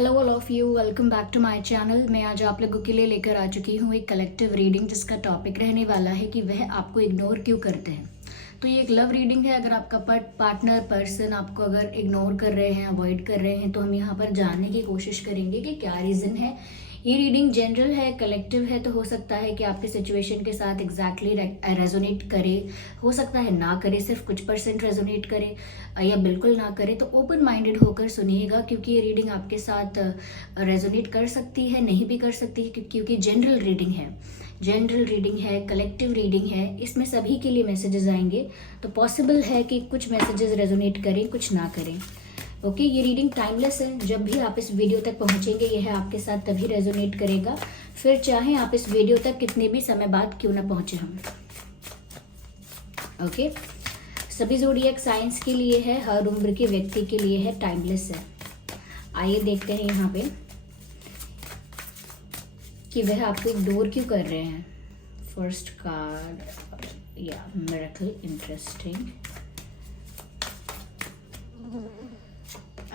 Hello all of you, welcome back to my channel. मैं आज आप लोगों के लिए लेकर आ चुकी हूँ एक कलेक्टिव रीडिंग जिसका टॉपिक रहने वाला है कि वह आपको इग्नोर क्यों करते हैं। तो ये एक लव रीडिंग है। अगर आपका पार्टनर पर्सन आपको अगर इग्नोर कर रहे हैं, अवॉइड कर रहे हैं, तो हम यहाँ पर जानने की कोशिश करेंगे कि क्या रीज़न है। ये रीडिंग जनरल है, कलेक्टिव है, तो हो सकता है कि आपके सिचुएशन के साथ एग्जैक्टली रेजोनेट करे, हो सकता है ना करे, सिर्फ कुछ परसेंट रेजोनेट करे या बिल्कुल ना करे। तो ओपन माइंडेड होकर सुनिएगा क्योंकि ये रीडिंग आपके साथ रेजोनेट कर सकती है, नहीं भी कर सकती है, क्योंकि जनरल रीडिंग है, जनरल रीडिंग है, कलेक्टिव रीडिंग है। इसमें सभी के लिए मैसेजेस आएंगे, तो पॉसिबल है कि कुछ मैसेजेस रेजोनेट करें, कुछ ना करें। ओके, ये रीडिंग टाइमलेस है। जब भी आप इस वीडियो तक पहुंचेंगे यह आपके साथ तभी रेजोनेट करेगा, फिर चाहे आप इस वीडियो तक कितने भी समय बाद क्यों ना पहुंचे हम। ओके, सभी ज़ोडिएक साइंस के लिए है, हर उम्र के व्यक्ति के लिए है, टाइमलेस है। आइए देखते हैं यहाँ पे कि वह आपको इग्नोर क्यों कर रहे हैं। फर्स्ट कार्ड, या miracle, interesting,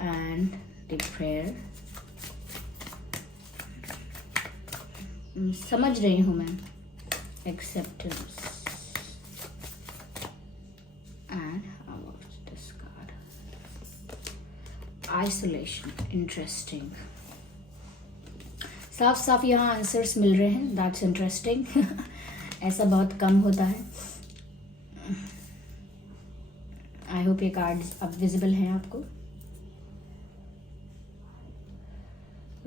and the prayer। समझ रही हूँ मैं, acceptance and about this card, isolation, interesting। साफ साफ यहाँ आंसर्स मिल रहे हैं, that's interesting। ऐसा बहुत कम होता है। आई होप ये कार्ड्स अब विजिबल हैं आपको।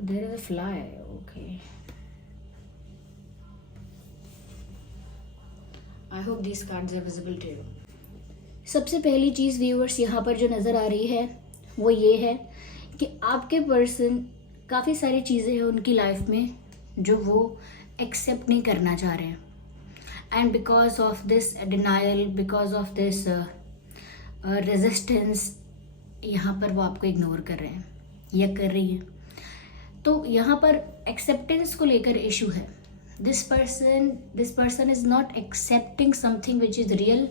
There is a fly, okay. I hope these cards are visible to you। सबसे पहली चीज़ व्यूअर्स यहाँ पर जो नज़र आ रही है वो ये है कि आपके पर्सन काफ़ी सारी चीज़ें हैं उनकी लाइफ में जो वो एक्सेप्ट नहीं करना चाह रहे हैं, and because of this denial, because of this resistance, यहाँ पर वो आपको इग्नोर कर रहे हैं या कर रही है। तो यहाँ पर एक्सेप्टेंस को लेकर इशू है। This person is not accepting something which is real,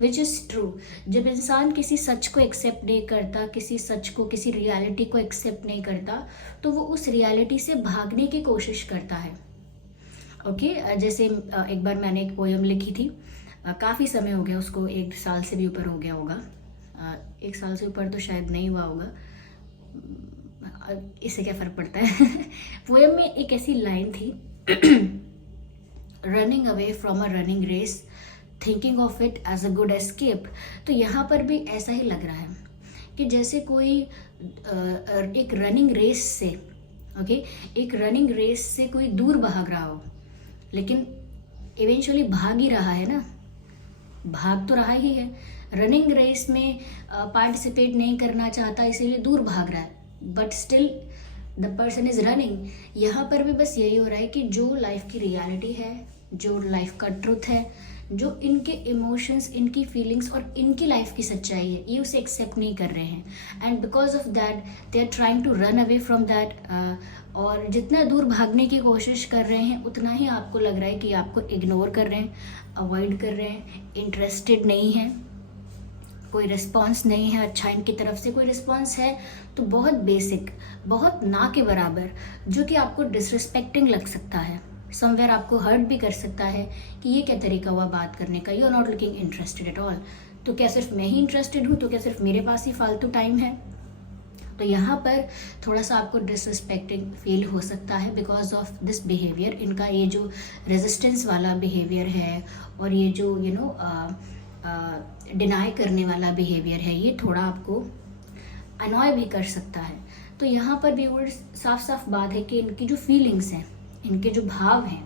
which is true. जब इंसान किसी सच को एक्सेप्ट नहीं करता, किसी सच को, किसी रियलिटी को एक्सेप्ट नहीं करता, तो वो उस रियलिटी से भागने की कोशिश करता है। ओके, जैसे एक बार मैंने एक पोयम लिखी थी, काफ़ी समय हो गया उसको, 1 साल से भी ऊपर हो गया होगा, 1 साल से ऊपर तो शायद नहीं हुआ होगा, इससे क्या फ़र्क पड़ता है। पोएम में एक ऐसी लाइन थी, running away from a running race, thinking of it as a good escape. तो यहाँ पर भी ऐसा ही लग रहा है कि जैसे कोई एक रनिंग रेस से, ओके, एक रनिंग रेस से कोई दूर भाग रहा हो, लेकिन इवेंचुअली भाग ही रहा है ना, भाग तो रहा ही है। रनिंग रेस में पार्टिसिपेट नहीं करना चाहता, इसीलिए दूर भाग रहा है, but still the person is running. यहाँ पर भी बस यही हो रहा है कि जो लाइफ की रियलिटी है, जो लाइफ का ट्रुथ है, जो इनके इमोशंस, इनकी फीलिंग्स और इनकी लाइफ की सच्चाई है, ये उसे एक्सेप्ट नहीं कर रहे हैं, and because of that they are trying to run away from that. और जितना दूर भागने की कोशिश कर रहे हैं उतना ही आपको लग रहा है कि आपको इग्नोर कर रहे हैं, अवॉइड कर रहे हैं, इंटरेस्टेड नहीं है, कोई रिस्पॉन्स नहीं है। अच्छा, इनकी तरफ से कोई रिस्पॉन्स है तो बहुत बेसिक, बहुत ना के बराबर, जो कि आपको डिसरिस्पेक्टिंग लग सकता है, समवेयर आपको हर्ट भी कर सकता है कि ये क्या तरीका हुआ बात करने का, you are not looking interested at all. तो क्या सिर्फ मैं ही इंटरेस्टेड हूँ, तो क्या सिर्फ मेरे पास ही फालतू टाइम है। तो यहाँ पर थोड़ा सा आपको डिसरिस्पेक्टिंग फील हो सकता है बिकॉज ऑफ दिस बिहेवियर। इनका ये जो रेजिस्टेंस वाला बिहेवियर है और ये जो डिनाई करने वाला बिहेवियर है, ये थोड़ा आपको अनॉय भी कर सकता है। तो यहाँ पर व्यूअर्स साफ साफ बात है कि इनकी जो फीलिंग्स हैं, इनके जो भाव हैं,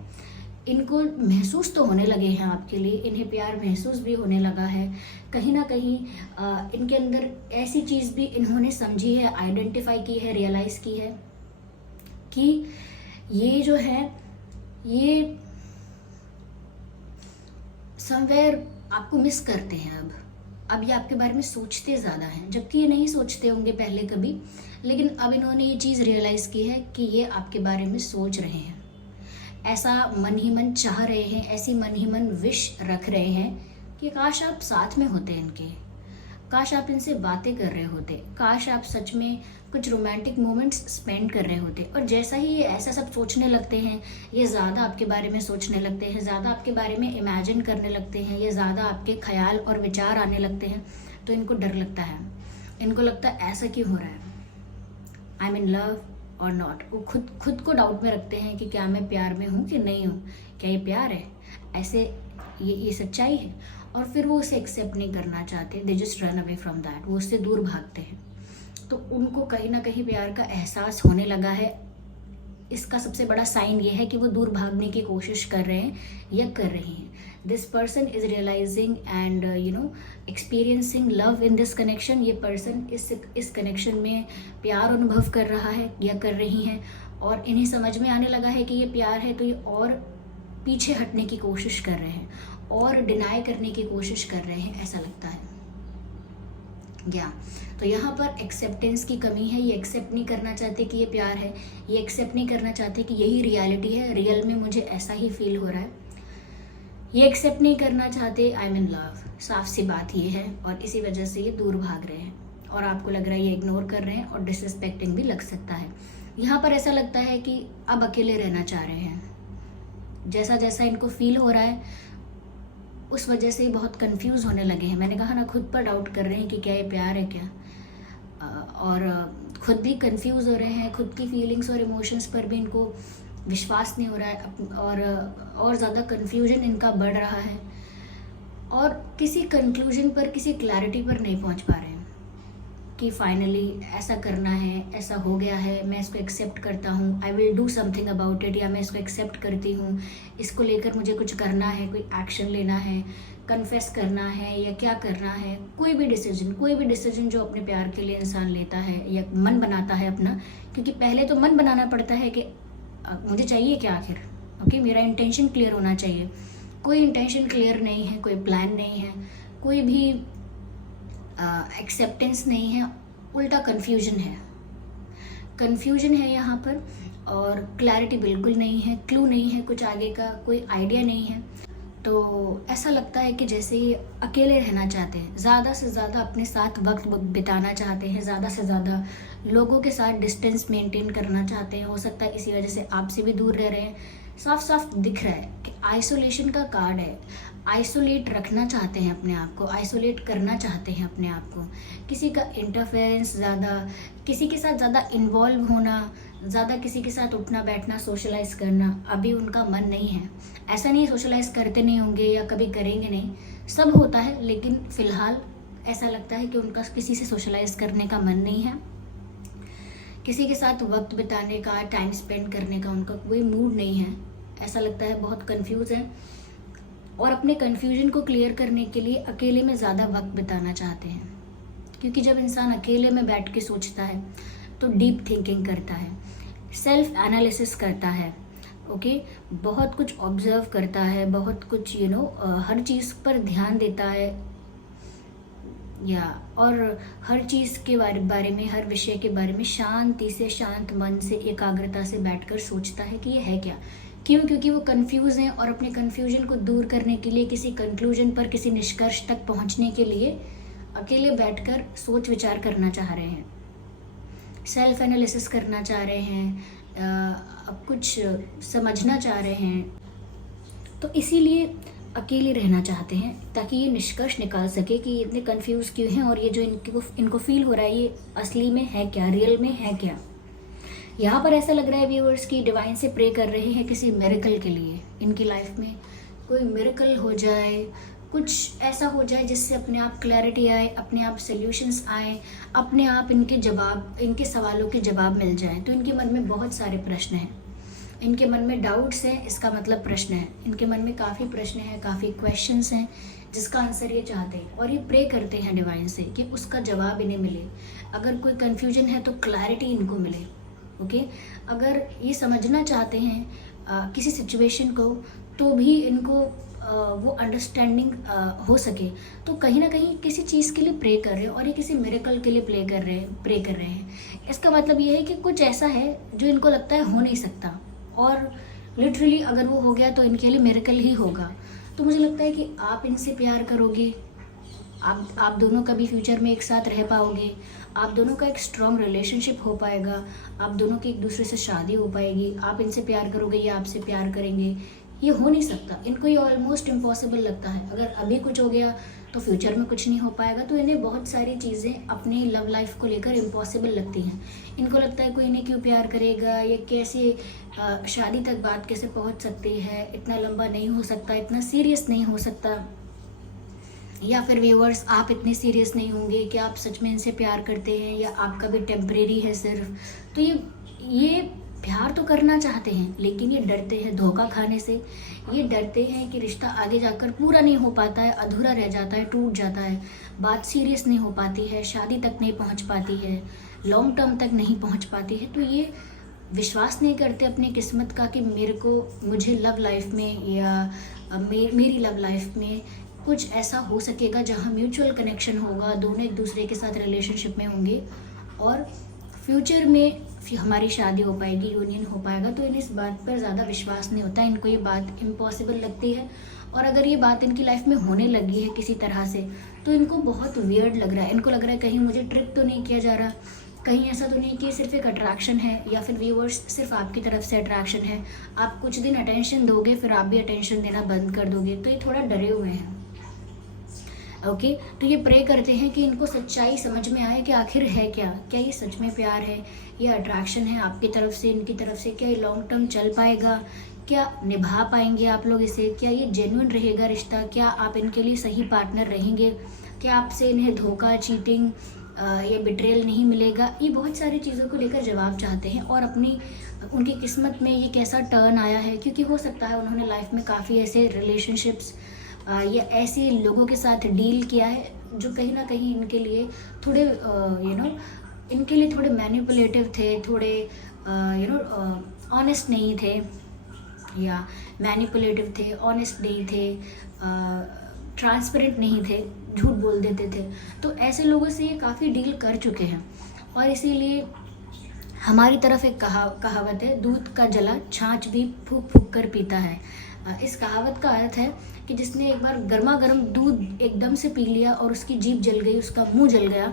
इनको महसूस तो होने लगे हैं आपके लिए, इन्हें प्यार महसूस भी होने लगा है। कहीं ना कहीं इनके अंदर ऐसी चीज़ भी इन्होंने समझी है, आइडेंटिफाई की है, रियलाइज़ की है कि ये जो है, ये समवेयर आपको मिस करते हैं। अब ये आपके बारे में सोचते ज़्यादा हैं, जबकि ये नहीं सोचते होंगे पहले कभी, लेकिन अब इन्होंने ये चीज़ रियलाइज़ की है कि ये आपके बारे में सोच रहे हैं, ऐसा मन ही मन चाह रहे हैं, ऐसी मन ही मन विश रख रहे हैं कि काश आप साथ में होते इनके, काश आप इनसे बातें कर रहे होते, काश आप सच में कुछ रोमांटिक मोमेंट्स स्पेंड कर रहे होते। और जैसा ही ये ऐसा सब सोचने लगते हैं, ये ज़्यादा आपके बारे में सोचने लगते हैं, ज़्यादा आपके बारे में इमेजिन करने लगते हैं, ये ज़्यादा आपके ख्याल और विचार आने लगते हैं, तो इनको डर लगता है। इनको लगता है ऐसा क्यों हो रहा है, आई एम इन लव और नॉट। वो खुद को डाउट में रखते हैं कि क्या मैं प्यार में हूँ कि नहीं हूँ, क्या ये प्यार है, ऐसे ये सच्चाई है। और फिर वो उसे एक्सेप्ट नहीं करना चाहते, they just run away from that, वो उससे दूर भागते हैं। तो उनको कहीं ना कहीं प्यार का एहसास होने लगा है। इसका सबसे बड़ा साइन ये है कि वो दूर भागने की कोशिश कर रहे हैं या कर रही हैं। This person is realising and experiencing love in this connection. ये पर्सन इस कनेक्शन में प्यार अनुभव कर रहा है या कर रही हैं, और इन्हें समझ में आने लगा है कि ये प्यार है, तो ये और पीछे हटने की कोशिश कर रहे हैं और डिनाई करने की कोशिश कर रहे हैं, ऐसा लगता है। तो यहाँ पर एक्सेप्टेंस की कमी है। ये एक्सेप्ट नहीं करना चाहते कि ये प्यार है, ये एक्सेप्ट नहीं करना चाहते कि यही रियलिटी है, रियल में मुझे ऐसा ही फील हो रहा है। ये एक्सेप्ट नहीं करना चाहते आई एम इन लव, साफ सी बात ये है, और इसी वजह से ये दूर भाग रहे हैं और आपको लग रहा है ये इग्नोर कर रहे हैं, और डिसरिस्पेक्टिंग भी लग सकता है। यहाँ पर ऐसा लगता है कि अब अकेले रहना चाह रहे हैं। जैसा जैसा इनको फील हो रहा है उस वजह से बहुत कंफ्यूज होने लगे हैं। मैंने कहा ना, खुद पर डाउट कर रहे हैं कि क्या ये प्यार है क्या, और खुद भी कंफ्यूज हो रहे हैं। खुद की फीलिंग्स और इमोशंस पर भी इनको विश्वास नहीं हो रहा है, और ज़्यादा कंफ्यूजन इनका बढ़ रहा है, और किसी कंक्लूजन पर, किसी क्लैरिटी पर नहीं पहुंच पा रहे हैं कि फाइनली ऐसा करना है, ऐसा हो गया है, मैं इसको एक्सेप्ट करता हूँ, I will do something about it, या मैं इसको एक्सेप्ट करती हूँ, इसको लेकर मुझे कुछ करना है, कोई एक्शन लेना है, कन्फेस करना है, या क्या करना है। कोई भी डिसीजन जो अपने प्यार के लिए इंसान लेता है या मन बनाता है अपना, क्योंकि पहले तो मन बनाना पड़ता है कि मुझे चाहिए क्या आखिर, ओके, मेरा इंटेंशन क्लियर होना चाहिए। कोई इंटेंशन क्लियर नहीं है, कोई प्लान नहीं है, कोई भी एक्सेप्टेंस नहीं है, उल्टा कन्फ्यूजन है यहाँ पर, और क्लैरिटी बिल्कुल नहीं है, क्लू नहीं है, कुछ आगे का कोई आइडिया नहीं है। तो ऐसा लगता है कि जैसे ये अकेले रहना चाहते हैं, ज़्यादा से ज़्यादा अपने साथ वक्त बिताना चाहते हैं, ज़्यादा से ज़्यादा लोगों के साथ डिस्टेंस मेंटेन करना चाहते हैं। हो सकता है इसी वजह से आपसे भी दूर रह रहे हैं। साफ साफ दिख रहा है कि आइसोलेशन का कार्ड है। आइसोलेट रखना चाहते हैं अपने आप को, आइसोलेट करना चाहते हैं अपने आप को। किसी का इंटरफेरेंस ज़्यादा, किसी के साथ ज़्यादा इन्वॉल्व होना, ज़्यादा किसी के साथ उठना बैठना, सोशलाइज करना अभी उनका मन नहीं है। ऐसा नहीं है सोशलाइज करते नहीं होंगे या कभी करेंगे नहीं, सब होता है, लेकिन फ़िलहाल ऐसा लगता है कि उनका किसी से सोशलाइज करने का मन नहीं है, किसी के साथ वक्त बिताने का, टाइम स्पेंड करने का उनका कोई मूड नहीं है। ऐसा लगता है बहुत कंफ्यूज है, और अपने कन्फ्यूजन को क्लियर करने के लिए अकेले में ज़्यादा वक्त बिताना चाहते हैं। क्योंकि जब इंसान अकेले में बैठ के सोचता है तो डीप थिंकिंग करता है, सेल्फ एनालिसिस करता है, ओके, बहुत कुछ ऑब्जर्व करता है, बहुत कुछ हर चीज़ पर ध्यान देता है, और हर चीज़ के बारे में, हर विषय के बारे में शांति से, शांत मन से, एकाग्रता से बैठकर सोचता है कि ये है क्या, क्यों, क्योंकि वो कंफ्यूज हैं, और अपने कंफ्यूजन को दूर करने के लिए, किसी कंक्लूजन पर, किसी निष्कर्ष तक पहुंचने के लिए अकेले बैठकर सोच विचार करना चाह रहे हैं, सेल्फ एनालिसिस करना चाह रहे हैं, अब कुछ समझना चाह रहे हैं। तो इसीलिए अकेले रहना चाहते हैं, ताकि ये निष्कर्ष निकाल सके कि ये इतने कंफ्यूज क्यों हैं, और ये जो इनको फील हो रहा है ये असली में है क्या, रियल में है क्या। यहाँ पर ऐसा लग रहा है व्यूअर्स की डिवाइन से प्रे कर रहे हैं किसी मिरेकल के लिए, इनकी लाइफ में कोई मिरेकल हो जाए, कुछ ऐसा हो जाए जिससे अपने आप क्लैरिटी आए, अपने आप सल्यूशंस आए, अपने आप इनके सवालों के जवाब मिल जाए। तो इनके मन में बहुत सारे प्रश्न हैं, इनके मन में डाउट्स हैं, इसका मतलब प्रश्न है, इनके मन में काफ़ी प्रश्न हैं, काफ़ी क्वेश्चंस हैं, जिसका आंसर ये चाहते हैं, और ये प्रे करते हैं डिवाइन से कि उसका जवाब इन्हें मिले। अगर कोई कन्फ्यूजन है तो क्लैरिटी इनको मिले, ओके। अगर ये समझना चाहते हैं किसी सिचुएशन को, तो भी इनको वो अंडरस्टैंडिंग हो सके, तो कहीं ना कहीं किसी चीज़ के लिए प्रे कर रहे हैं, और ये किसी मिरेकल के लिए प्रे कर रहे हैं। इसका मतलब ये है कि कुछ ऐसा है जो इनको लगता है हो नहीं सकता, और लिटरली अगर वो हो गया तो इनके लिए मिरेकल ही होगा। तो मुझे लगता है कि आप इनसे प्यार करोगे, आप दोनों कभी फ्यूचर में एक साथ रह पाओगे, आप दोनों का एक स्ट्रॉन्ग रिलेशनशिप हो पाएगा, आप दोनों की एक दूसरे से शादी हो पाएगी, आप इनसे प्यार करोगे, ये आपसे प्यार करेंगे, ये हो नहीं सकता। इनको ये ऑलमोस्ट इम्पॉसिबल लगता है। अगर अभी कुछ हो गया तो फ्यूचर में कुछ नहीं हो पाएगा। तो इन्हें बहुत सारी चीज़ें अपनी लव लाइफ को लेकर इम्पॉसिबल लगती हैं। इनको लगता है कोई इन्हें क्यों प्यार करेगा, ये कैसे शादी तक बात कैसे पहुंच सकती है, इतना लंबा नहीं हो सकता, इतना सीरियस नहीं हो सकता। या फिर व्यूअर्स, आप इतने सीरियस नहीं होंगे कि आप सच में इनसे प्यार करते हैं, या आपका भी टेम्परेरी है सिर्फ। तो ये प्यार तो करना चाहते हैं, लेकिन ये डरते हैं धोखा खाने से। ये डरते हैं कि रिश्ता आगे जाकर पूरा नहीं हो पाता है, अधूरा रह जाता है, टूट जाता है, बात सीरियस नहीं हो पाती है, शादी तक नहीं पहुंच पाती है, लॉन्ग टर्म तक नहीं पहुंच पाती है। तो ये विश्वास नहीं करते अपनी किस्मत का कि मुझे लव लाइफ में या मेरी लव लाइफ में कुछ ऐसा हो सकेगा जहाँ म्यूचुअल कनेक्शन होगा, दोनों एक दूसरे के साथ रिलेशनशिप में होंगे और फ्यूचर में हमारी शादी हो पाएगी, यूनियन हो पाएगा। तो इन्हें इस बात पर ज़्यादा विश्वास नहीं होता, इनको ये बात इम्पॉसिबल लगती है। और अगर ये बात इनकी लाइफ में होने लगी है किसी तरह से, तो इनको बहुत वियर्ड लग रहा है। इनको लग रहा है कहीं मुझे ट्रिक तो नहीं किया जा रहा, कहीं ऐसा तो नहीं कि सिर्फ एक अट्रैक्शन है, या फिर व्यूअर्स सिर्फ आपकी तरफ से अट्रैक्शन है। आप कुछ दिन अटेंशन दोगे, फिर आप भी अटेंशन देना बंद कर दोगे। तो ये थोड़ा डरे हुए हैं। ओके, तो ये प्रे करते हैं कि इनको सच्चाई समझ में आए कि आखिर है क्या ये सच में प्यार है, ये अट्रैक्शन है आपकी तरफ से, इनकी तरफ से। क्या ये लॉन्ग टर्म चल पाएगा, क्या निभा पाएंगे आप लोग इसे, क्या ये जेन्युइन रहेगा रिश्ता, क्या आप इनके लिए सही पार्टनर रहेंगे, क्या आपसे इन्हें धोखा, चीटिंग या बिट्रेल नहीं मिलेगा। ये बहुत सारी चीज़ों को लेकर जवाब चाहते हैं और उनकी किस्मत में ये कैसा टर्न आया है, क्योंकि हो सकता है उन्होंने लाइफ में काफ़ी ऐसे रिलेशनशिप्स या ऐसे लोगों के साथ डील किया है जो कहीं ना कहीं इनके लिए थोड़े इनके लिए थोड़े मैनिपुलेटिव थे, थोड़े ऑनेस्ट नहीं थे, या मैनिपुलेटिव थे, ऑनेस्ट नहीं थे, ट्रांसपेरेंट नहीं थे, झूठ बोल देते थे। तो ऐसे लोगों से ये काफ़ी डील कर चुके हैं। और इसीलिए हमारी तरफ एक कहावत है, दूध का जला छाछ भी फूक फूक कर पीता है। इस कहावत का अर्थ है कि जिसने एक बार गर्मा गर्म दूध एकदम से पी लिया और उसकी जीभ जल गई, उसका मुंह जल गया,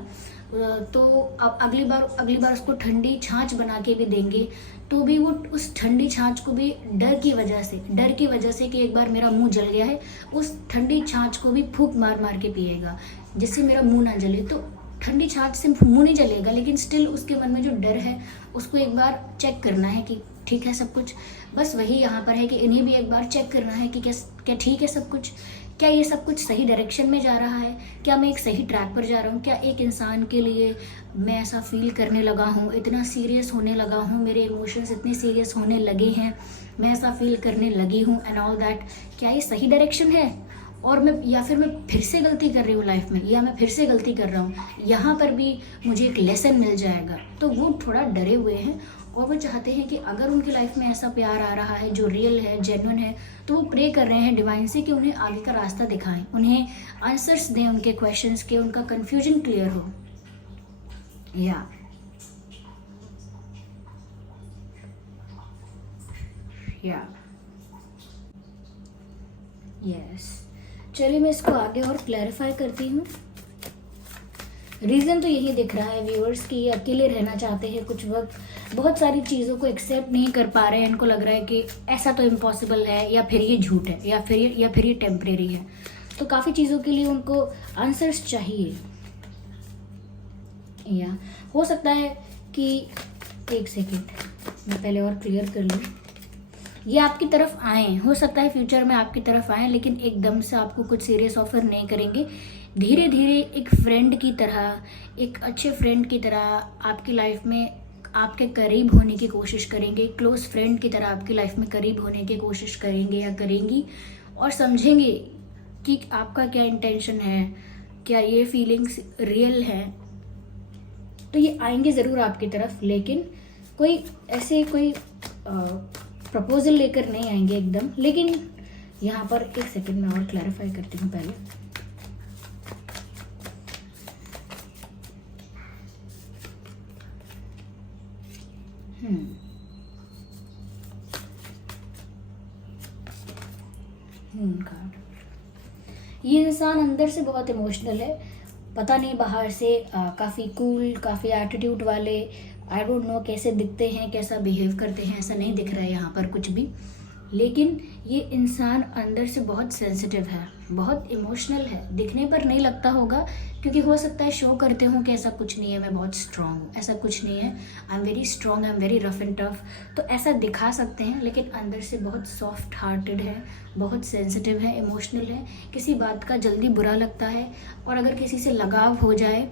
तो अब अगली बार उसको ठंडी छाछ बना के भी देंगे तो भी वो उस ठंडी छाछ को भी डर की वजह से कि एक बार मेरा मुंह जल गया है, उस ठंडी छाछ को भी फूंक मार मार के पिएगा जिससे मेरा मुंह ना जले। तो ठंडी छाछ से मुंह नहीं जलेगा, लेकिन स्टिल उसके मन में जो डर है उसको एक बार चेक करना है कि ठीक है सब कुछ। बस वही यहाँ पर है कि इन्हें भी एक बार चेक करना है कि क्या ठीक है सब कुछ, क्या ये सब कुछ सही डायरेक्शन में जा रहा है, क्या मैं एक सही ट्रैक पर जा रहा हूँ, क्या एक इंसान के लिए मैं ऐसा फील करने लगा हूँ, इतना सीरियस होने लगा हूँ, मेरे इमोशंस इतने सीरियस होने लगे हैं, मैं ऐसा फील करने लगी हूँ एंड ऑल दैट। क्या ये सही डायरेक्शन है और या फिर मैं फिर से गलती कर रही हूँ लाइफ में, या मैं फिर से गलती कर रहा हूँ, यहाँ पर भी मुझे एक लेसन मिल जाएगा। तो वो थोड़ा डरे हुए हैं और वो चाहते हैं कि अगर उनकी लाइफ में ऐसा प्यार आ रहा है जो रियल है, जेन्युइन है, तो वो प्रे कर रहे हैं डिवाइन से कि उन्हें आगे का रास्ता दिखाएं, उन्हें आंसर्स दें उनके क्वेश्चंस के, उनका कंफ्यूजन क्लियर हो। यस, चलिए मैं इसको आगे और क्लैरिफाई करती हूँ। रीज़न तो यही दिख रहा है व्यूअर्स कि ये अकेले रहना चाहते हैं कुछ वक्त, बहुत सारी चीज़ों को एक्सेप्ट नहीं कर पा रहे हैं। इनको लग रहा है कि ऐसा तो इम्पॉसिबल है, या फिर ये झूठ है, या फिर ये टेम्परेरी है। तो काफ़ी चीज़ों के लिए उनको आंसर्स चाहिए। या हो सकता है कि एक सेकेंड मैं पहले और क्लियर कर लूँ, ये आपकी तरफ आए, हो सकता है फ्यूचर में आपकी तरफ आए, लेकिन एकदम से आपको कुछ सीरियस ऑफर नहीं करेंगे। धीरे धीरे एक फ्रेंड की तरह, एक अच्छे फ्रेंड की तरह आपकी लाइफ में आपके करीब होने की कोशिश करेंगे, क्लोज फ्रेंड की तरह आपकी लाइफ में करीब होने की कोशिश करेंगे या करेंगी, और समझेंगे कि आपका क्या इंटेंशन है, क्या ये फीलिंग्स रियल है। तो ये आएंगे ज़रूर आपकी तरफ, लेकिन कोई प्रपोजल लेकर नहीं आएंगे एकदम। लेकिन यहाँ पर एक सेकंड में और क्लैरिफाई करती हूँ पहले। मून कार्ड, ये इंसान अंदर से बहुत इमोशनल है, पता नहीं बाहर से काफ़ी कूल, काफ़ी एटीट्यूड वाले, आई डोंट नो कैसे दिखते हैं, कैसा बिहेव करते हैं, ऐसा नहीं दिख रहा है यहाँ पर कुछ भी, लेकिन ये इंसान अंदर से बहुत सेंसिटिव है, बहुत इमोशनल है। दिखने पर नहीं लगता होगा, क्योंकि हो सकता है शो करते हूँ कि ऐसा कुछ नहीं है, मैं बहुत स्ट्रांग हूँ, ऐसा कुछ नहीं है, I am very strong, I am very rough and tough, तो ऐसा दिखा सकते हैं, लेकिन अंदर से बहुत सॉफ्ट हार्टेड है, बहुत सेंसिटिव है, इमोशनल है, किसी बात का जल्दी बुरा लगता है, और अगर किसी से लगाव हो जाए,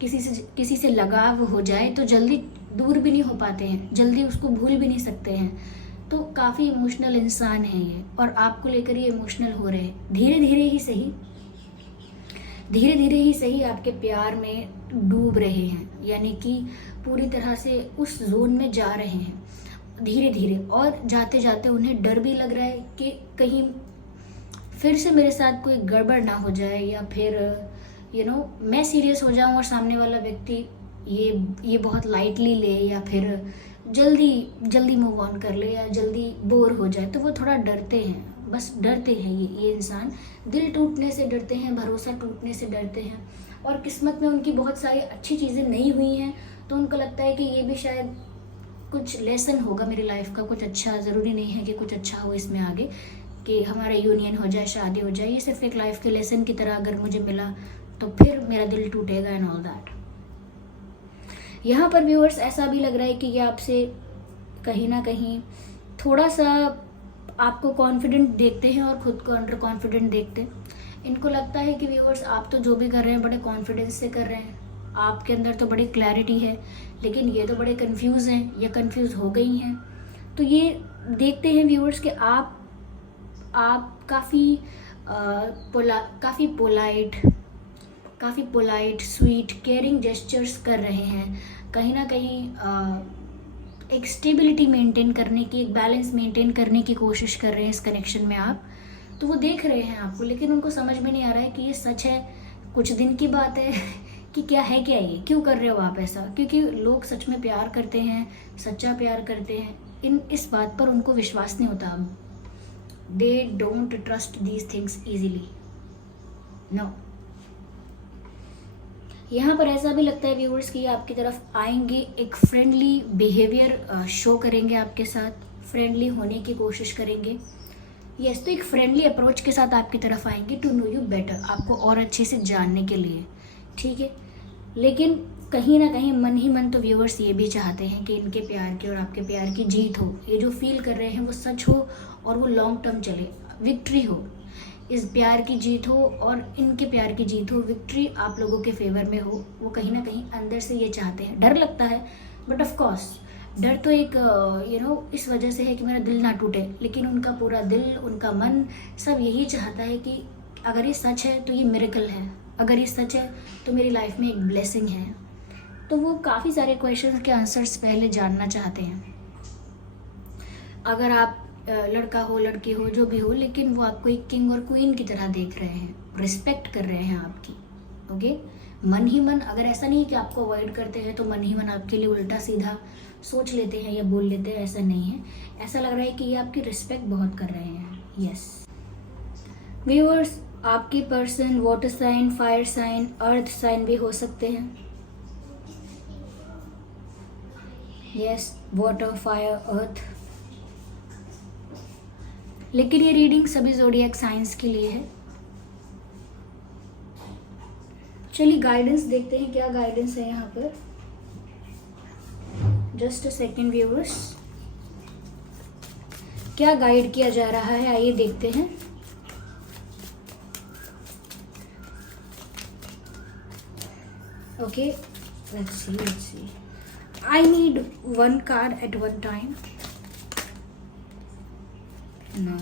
किसी से लगाव हो जाए तो जल्दी दूर भी नहीं हो पाते हैं, जल्दी उसको भूल भी नहीं सकते हैं। तो काफ़ी इमोशनल इंसान है ये, और आपको लेकर ये इमोशनल हो रहे हैं, धीरे धीरे ही सही आपके प्यार में डूब रहे हैं, यानी कि पूरी तरह से उस जोन में जा रहे हैं धीरे धीरे, और जाते जाते उन्हें डर भी लग रहा है कि कहीं फिर से मेरे साथ कोई गड़बड़ ना हो जाए, या फिर मैं सीरियस हो जाऊं और सामने वाला व्यक्ति ये बहुत लाइटली ले, या फिर जल्दी मूव ऑन कर ले, या जल्दी बोर हो जाए, तो वो थोड़ा डरते हैं, बस डरते हैं ये इंसान, दिल टूटने से डरते हैं, भरोसा टूटने से डरते हैं, और किस्मत में उनकी बहुत सारी अच्छी चीज़ें नहीं हुई हैं, तो उनको लगता है कि ये भी शायद कुछ लेसन होगा मेरी लाइफ का, कुछ अच्छा, ज़रूरी नहीं है कि कुछ अच्छा हो इसमें आगे, कि हमारा यूनियन हो जाए, शादी हो जाए, ये सिर्फ एक लाइफ के लेसन की तरह अगर मुझे मिला तो फिर मेरा दिल टूटेगा एंड ऑल दैट। यहाँ पर व्यूअर्स ऐसा भी लग रहा है कि ये आपसे कहीं ना कहीं थोड़ा सा आपको कॉन्फिडेंट देखते हैं और खुद को अंडर कॉन्फिडेंट देखते हैं। इनको लगता है कि व्यूअर्स आप तो जो भी कर रहे हैं बड़े कॉन्फिडेंस से कर रहे हैं, आपके अंदर तो बड़ी क्लैरिटी है, लेकिन ये तो बड़े कंफ्यूज हैं या कंफ्यूज हो गई हैं। तो ये देखते हैं व्यूअर्स कि आप काफ़ी पोलाइट, स्वीट, केयरिंग जेस्चर्स कर रहे हैं, कहीं ना कहीं एक स्टेबिलिटी मेंटेन करने की, एक बैलेंस मेंटेन करने की कोशिश कर रहे हैं इस कनेक्शन में आप। तो वो देख रहे हैं आपको, लेकिन उनको समझ में नहीं आ रहा है कि ये सच है, कुछ दिन की बात है कि क्या है, क्या ये क्यों कर रहे हो आप ऐसा, क्योंकि लोग सच में प्यार करते हैं, सच्चा प्यार करते हैं, इस बात पर उनको विश्वास नहीं होता अब। They don't trust these things easily, no. यहाँ पर ऐसा भी लगता है व्यूअर्स कि आपकी तरफ आएंगे, एक फ्रेंडली बिहेवियर शो करेंगे आपके साथ, फ्रेंडली होने की कोशिश करेंगे। यस, तो एक फ्रेंडली अप्रोच के साथ आपकी तरफ आएंगे टू नो यू बेटर, आपको और अच्छे से जानने के लिए, ठीक है। लेकिन कहीं ना कहीं मन ही मन तो व्यूअर्स ये भी चाहते हैं कि इनके प्यार की और आपके प्यार की जीत हो, ये जो फील कर रहे हैं वो सच हो, और वो लॉन्ग टर्म चले, विक्ट्री हो, इस प्यार की जीत हो और इनके प्यार की जीत हो, विक्ट्री आप लोगों के फेवर में हो। वो कहीं ना कहीं अंदर से ये चाहते हैं, डर लगता है, बट ऑफ कोर्स डर तो एक इस वजह से है कि मेरा दिल ना टूटे, लेकिन उनका पूरा दिल, उनका मन सब यही चाहता है कि अगर ये सच है तो ये मिरेकल है, अगर ये सच है तो मेरी लाइफ में एक ब्लेसिंग है। तो वो काफ़ी सारे क्वेश्चंस के आंसर्स पहले जानना चाहते हैं। अगर आप लड़का हो, लड़की हो, जो भी हो, लेकिन वो आपको एक किंग और क्वीन की तरह देख रहे हैं, रिस्पेक्ट कर रहे हैं आपकी, ओके। मन ही मन, अगर ऐसा नहीं है कि आपको अवॉइड करते हैं तो मन ही मन आपके लिए उल्टा सीधा सोच लेते हैं या बोल लेते हैं, ऐसा नहीं है। ऐसा लग रहा है कि ये आपकी रिस्पेक्ट बहुत कर रहे हैं। यस व्यूअर्स, आपके person water sign, fire sign, earth sign भी हो सकते हैं। Yes, water, fire, earth. लेकिन ये रीडिंग सभी ज़ोडिएक साइंस के लिए है। चलिए गाइडेंस देखते हैं, क्या गाइडेंस है यहाँ पर। जस्ट अ सेकेंड व्यूअर्स, क्या गाइड किया जा रहा है, आइए देखते हैं। Okay, let's see. I need one card at one time. No.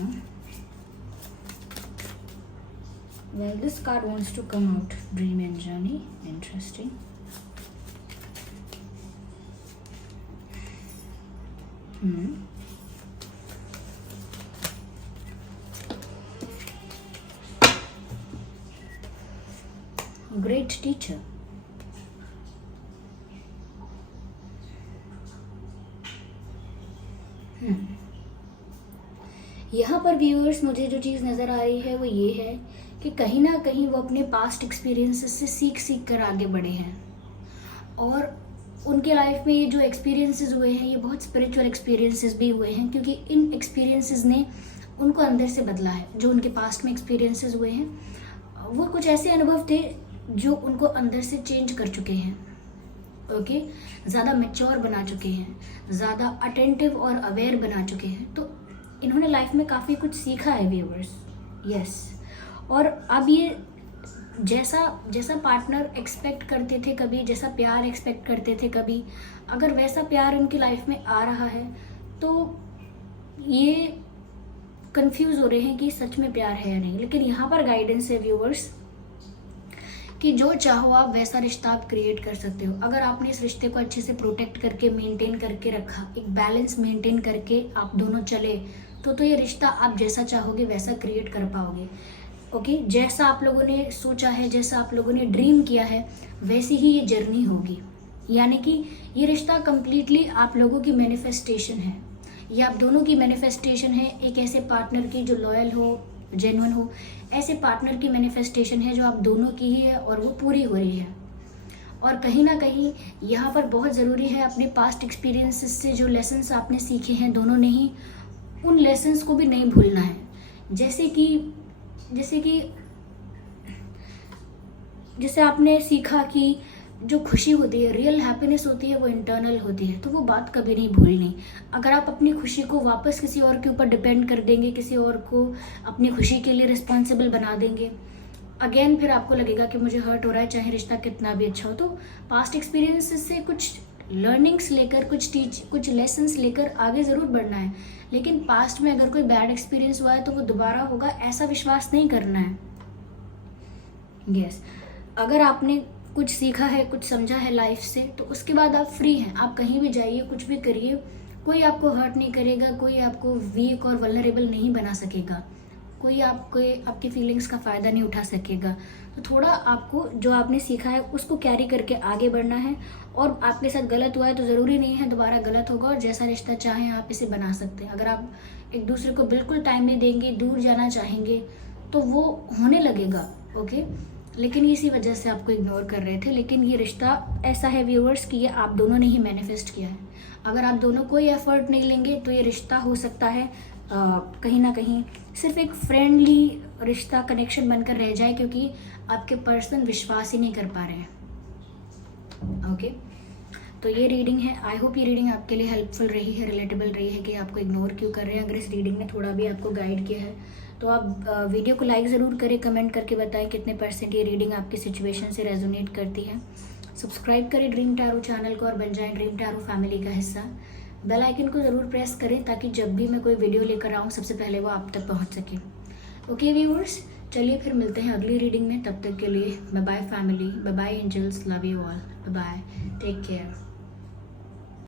Well, this card wants to come out. Dream and journey. Interesting. Great teacher. यहाँ पर व्यूअर्स मुझे जो चीज़ नज़र आ रही है वो ये है कि कहीं ना कहीं वो अपने पास्ट एक्सपीरियंसेस से सीख कर आगे बढ़े हैं, और उनके लाइफ में ये जो एक्सपीरियंसेस हुए हैं ये बहुत स्पिरिचुअल एक्सपीरियंसेस भी हुए हैं, क्योंकि इन एक्सपीरियंसेस ने उनको अंदर से बदला है। जो उनके पास्ट में एक्सपीरियंसेस हुए हैं वो कुछ ऐसे अनुभव थे जो उनको अंदर से चेंज कर चुके हैं, ओके, ज़्यादा मैच्योर बना चुके हैं, ज़्यादा अटेंटिव और अवेयर बना चुके हैं। तो इन्होंने लाइफ में काफ़ी कुछ सीखा है व्यूअर्स, यस। और अब ये जैसा पार्टनर एक्सपेक्ट करते थे कभी, जैसा प्यार एक्सपेक्ट करते थे कभी, अगर वैसा प्यार उनकी लाइफ में आ रहा है तो ये कंफ्यूज हो रहे हैं कि सच में प्यार है या नहीं। लेकिन यहाँ पर गाइडेंस है व्यूअर्स कि जो चाहो आप वैसा रिश्ता आप क्रिएट कर सकते हो। अगर आपने इस रिश्ते को अच्छे से प्रोटेक्ट करके मेंटेन करके रखा, एक बैलेंस मेंटेन करके आप दोनों चले, तो ये रिश्ता आप जैसा चाहोगे वैसा क्रिएट कर पाओगे, ओके। जैसा आप लोगों ने सोचा है, जैसा आप लोगों ने ड्रीम किया है, वैसी ही ये जर्नी होगी। यानी कि ये रिश्ता कंप्लीटली आप लोगों की मैनिफेस्टेशन है, ये आप दोनों की मैनिफेस्टेशन है। एक ऐसे पार्टनर की जो लॉयल हो, जेन्युइन हो, ऐसे पार्टनर की मैनिफेस्टेशन है जो आप दोनों की ही है और वो पूरी हो रही है। और कहीं ना कहीं यहाँ पर बहुत ज़रूरी है अपने पास्ट एक्सपीरियंसेस से जो लेसन्स आपने सीखे हैं दोनों ने ही, उन लेसन्स को भी नहीं भूलना है। जैसे आपने सीखा कि जो खुशी होती है, रियल हैप्पीनेस होती है, वो इंटरनल होती है, तो वो बात कभी नहीं भूलनी। अगर आप अपनी खुशी को वापस किसी और के ऊपर डिपेंड कर देंगे, किसी और को अपनी खुशी के लिए रिस्पॉन्सिबल बना देंगे, अगेन फिर आपको लगेगा कि मुझे हर्ट हो रहा है, चाहे रिश्ता कितना भी अच्छा हो। तो पास्ट एक्सपीरियंसेस से कुछ लर्निंग्स लेकर, कुछ लेसन्स लेकर आगे ज़रूर बढ़ना है। लेकिन पास्ट में अगर कोई बैड एक्सपीरियंस हुआ है तो वो दोबारा होगा, ऐसा विश्वास नहीं करना है, यस। अगर आपने कुछ सीखा है, कुछ समझा है लाइफ से, तो उसके बाद आप फ्री हैं, आप कहीं भी जाइए, कुछ भी करिए, कोई आपको हर्ट नहीं करेगा, कोई आपको वीक और वल्नरेबल नहीं बना सकेगा, कोई आपकी फीलिंग्स का फ़ायदा नहीं उठा सकेगा। तो थोड़ा आपको जो आपने सीखा है उसको कैरी करके आगे बढ़ना है। और आपके साथ गलत हुआ है तो ज़रूरी नहीं है दोबारा गलत होगा, और जैसा रिश्ता चाहें आप इसे बना सकते हैं। अगर आप एक दूसरे को बिल्कुल टाइम नहीं देंगे, दूर जाना चाहेंगे, तो वो होने लगेगा, ओके। लेकिन इसी वजह से आपको इग्नोर कर रहे थे। लेकिन ये रिश्ता ऐसा है व्यूअर्स कि ये आप दोनों ने ही मैनिफेस्ट किया है। अगर आप दोनों कोई एफर्ट नहीं लेंगे तो ये रिश्ता हो सकता है कहीं ना कहीं सिर्फ एक फ्रेंडली रिश्ता, कनेक्शन बनकर रह जाए, क्योंकि आपके पर्सन विश्वास ही नहीं कर पा रहे हैं, ओके। तो ये रीडिंग है। आई होप ये रीडिंग आपके लिए हेल्पफुल रही है, रिलेटेबल रही है कि आपको इग्नोर क्यों कर रहे हैं। अगर इस रीडिंग ने थोड़ा भी आपको गाइड किया है तो आप वीडियो को लाइक ज़रूर करें, कमेंट करके बताएं कितने % ये रीडिंग आपकी सिचुएशन से रेजोनेट करती है। सब्सक्राइब करें ड्रीम टैरो चैनल को और बन जाएं ड्रीम टैरो फैमिली का हिस्सा। बेल आइकन को ज़रूर प्रेस करें ताकि जब भी मैं कोई वीडियो लेकर आऊँ सबसे पहले वो आप तक पहुँच सके, ओके व्यूअर्स। चलिए फिर मिलते हैं अगली रीडिंग में, तब तक के लिए bye bye family, bye bye angels, love you all, bye bye, take care.